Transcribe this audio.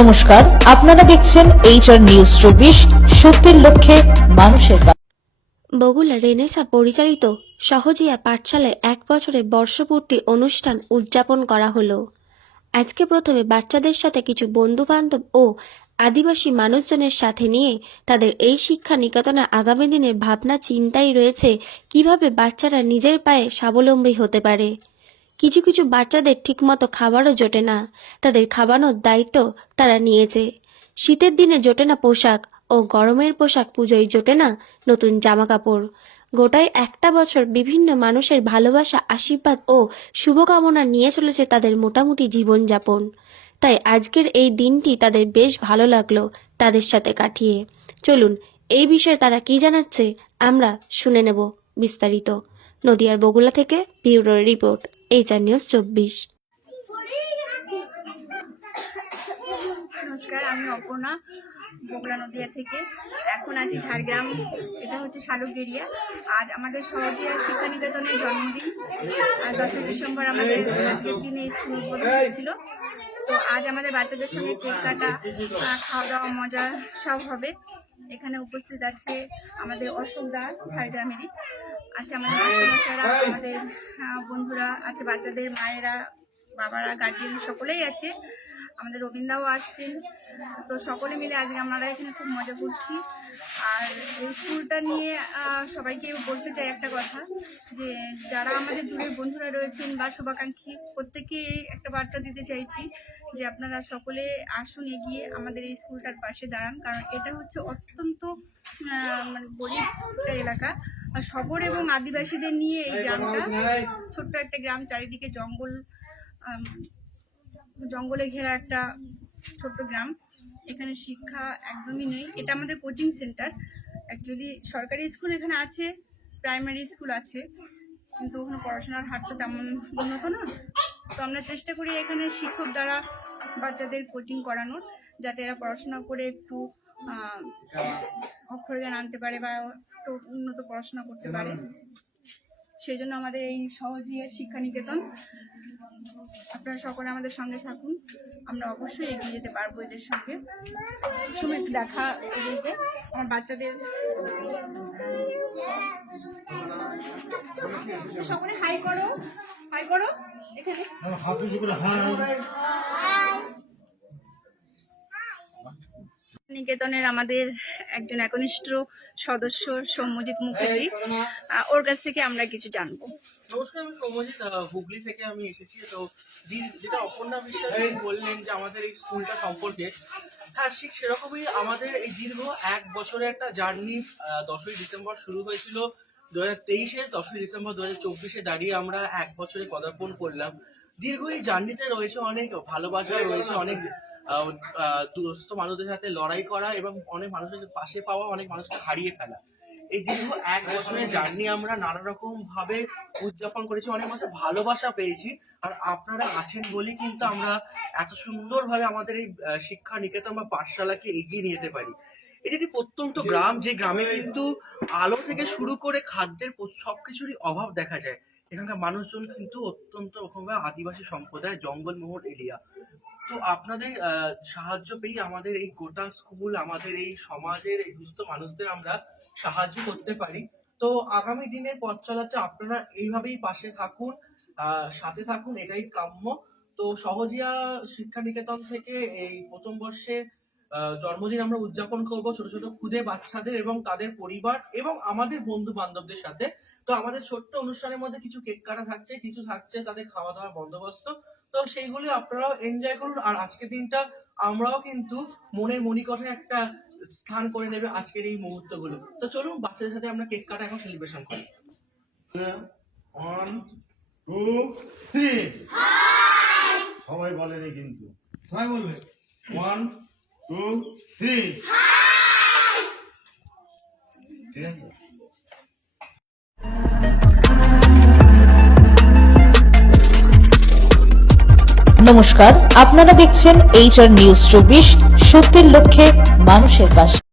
নমস্কার, আপনারা দেখছেন HR নিউজ 24, সত্যের লক্ষ্যে মানুষের পাশে। বগুড়া রেনেসা পরিচালিত সহজিয়া পাঠশালায় 1 বছরের বর্ষপূর্তি অনুষ্ঠান উদযাপন করা হলো। আজকে প্রথমে বাচ্চাদের সাথে কিছু বন্ধু বান্ধব ও আদিবাসী মানুষজনের সাথে নিয়ে তাদের এই শিক্ষা নিকেতনে আগামী দিনের ভাবনা চিন্তাই রয়েছে কিভাবে বাচ্চারা নিজের পায়ে স্বাবলম্বী হতে পারে। কিছু কিছু বাচ্চাদের ঠিকমতো খাবারও জোটে না, তাদের খাওয়ানোর দায়িত্ব তারা নিয়েছে। শীতের দিনে জোটে না পোশাক ও গরমের পোশাক পুজোয় জোটে না নতুন জামা কাপড়। গোটায় একটা বছর বিভিন্ন মানুষের ভালোবাসা, আশীর্বাদ ও শুভকামনা নিয়ে চলেছে তাদের মোটামুটি জীবনযাপন। তাই আজকের এই দিনটি তাদের বেশ ভালো লাগলো তাদের সাথে কাটিয়ে। চলুন এই বিষয়ে তারা কি জানাচ্ছে আমরা শুনে নেব বিস্তারিত। নদিয়ার বগুড়া থেকে ব্যুরো রিপোর্ট, HR নিউজ 24। নমস্কার, আমি অপর্ণা, বগুড়া নদিয়া থেকে। এখন আছি ঝাড়গ্রাম, এটা হচ্ছে শালুকগেরিয়া। আজ আমাদের সহজিয়া শিক্ষা নিকেতনের জন্মদিন। আর 10ই ডিসেম্বর আমাদের আজকের দিনে স্কুল উদ্বোধন হয়েছিল। তো আজ আমাদের বাচ্চাদের সঙ্গে কেক কাটা, খাওয়া দাওয়া, মজা সব হবে। এখানে উপস্থিত আছে আমাদের অশোক দা, ঝাড়গ্রামেরই আছে, আমাদের মাস্টারমশাইরা, আমাদের বন্ধুরা আছে, বাচ্চাদের মায়েরা, বাবারা, গার্জিয়ান সকলেই আছে। আমাদের রবীন্দ্রাও আসছেন। তো সকলে মিলে আজকে আমরা এখানে খুব মজা করছি। আর এই স্কুলটা নিয়ে সবাইকে বলতে চাই একটা কথা, যে যারা আমাদের দূরের বন্ধুরা রয়েছেন বা শুভাকাঙ্ক্ষী, প্রত্যেকে একটা বার্তা দিতে চাইছি যে আপনারা সকলে আসুন, এগিয়ে আমাদের এই স্কুলটার পাশে দাঁড়ান। কারণ এটা হচ্ছে অত্যন্ত মানে গরিব একটা এলাকা, শহর এবং আদিবাসীদের নিয়ে এই গ্রামটা। ছোট্ট একটা গ্রাম, চারিদিকে জঙ্গলে ঘেরা একটা ছোট্ট গ্রাম। এখানে শিক্ষা একদমই নেই। এটা আমাদের কোচিং সেন্টার। অ্যাকচুয়ালি সরকারি স্কুল এখানে আছে, প্রাইমারি স্কুল আছে, কিন্তু ওখানে পড়াশোনার হারটা তেমন উন্নত না। তো আমরা চেষ্টা করি এখানে শিক্ষক দ্বারা বাচ্চাদের কোচিং করানোর, যাতে এরা পড়াশোনা করে একটু অক্ষর জ্ঞান আনতে পারে বা একটু উন্নত পড়াশোনা করতে পারে। সেই জন্য আমাদের এই সহজিয়া শিক্ষা নিকেতন। আপনারা সকলে আমাদের সঙ্গে থাকুন, আমরা অবশ্যই এগিয়ে যেতে পারবো এদের সঙ্গে। সময় একটু দেখা এদেরকে, আমার বাচ্চাদের সকলে হাই করো, হাই করো এখানে। নিকেতনের আমাদের একজন একনিষ্ঠ সদস্য সৌম্যজিৎ মুখার্জি, ওর কাছ থেকে আমরা কিছু জানবো। নমস্কার, আমি সৌম্যজিৎ, হুগলি থেকে আমি এসেছি। তো যেটা অপর্ণা বিশ্বাস বললেন যে আমাদের এই স্কুলটা সম্পর্কে, হ্যাঁ ঠিক সেরকমই আমাদের এই দীর্ঘ 1 বছরের একটা জার্নি 10ই ডিসেম্বর শুরু হয়েছিল 2023-এ। 10ই ডিসেম্বর 2024-এ দাঁড়িয়ে আমরা 1 বছরে পদার্পণ করলাম। দীর্ঘ এই জার্নিতে রয়েছে অনেক ভালোবাসা, রয়েছে অনেক দুস্থ মানুষদের সাথে লড়াই করা এবং অনেক মানুষের পাশে পাওয়া, অনেক মানুষকে হারিয়ে ফেলা। এই দীর্ঘ 1 বছরের জার্নি আমরা নানা রকম ভাবে উদযাপন করেছি, অনেক মানুষের ভালোবাসা পেয়েছি। আর আপনারা আছেন বলেই কিন্তু আমরা এত সুন্দরভাবে আমাদের এই শিক্ষা নিকেতন বা পাঠশালাকে এগিয়ে নিয়ে যেতে পারি। এটি একটি প্রত্যন্ত গ্রাম, যে গ্রামে কিন্তু আলো থেকে শুরু করে খাদ্যের সবকিছুরই অভাব দেখা যায়। এখানকার মানুষজন কিন্তু অত্যন্ত রকমভাবে আদিবাসী সম্প্রদায়, জঙ্গলমহল এরিয়া। তো আপনাদের সাহায্য পেয়ে আমাদের এই গোটা স্কুল, আমাদের এই সমাজের এই দুস্থ মানুষদের আমরা সাহায্য করতে পারি। তো আগামী দিনের পথ চলাতে আপনারা এইভাবেই পাশে থাকুন, সাথে থাকুন, এটাই কাম্য। তো সহজিয়া শিক্ষা নিকেতন থেকে এই প্রথম বর্ষের জন্মদিন আমরা উদযাপন করব ছোট ছোট ক্ষুদে বাচ্চাদের এবং তাদের পরিবার এবং আমাদের বন্ধু বান্ধবদের সাথে। তো আমাদের ছোট্ট অনুষ্ঠানের মধ্যে কিছু কেক কাটা থাকছে, কিছু থাকছে তাদের খাওয়া দাওয়ার বন্দোবস্ত। তো সেইগুলি আপনারাও এনজয় করুন। আর আজকের দিনটা আমরাও কিন্তু মনের মণিকোঠায় একটা স্থান করে নেবে আজকের এই মুহূর্তগুলো। তো চলুন বাচ্চাদের সাথে আমরা কেক কাটা এখন সেলিব্রেশন করি। 1 2 3 সবাই বলেনি কিন্তু, সবাই বলবে 1 2 3। ঠিক আছে। নমস্কার, আপনারা দেখছেন HR নিউজ 24, সত্যের লক্ষ্যে মানুষের পাশে।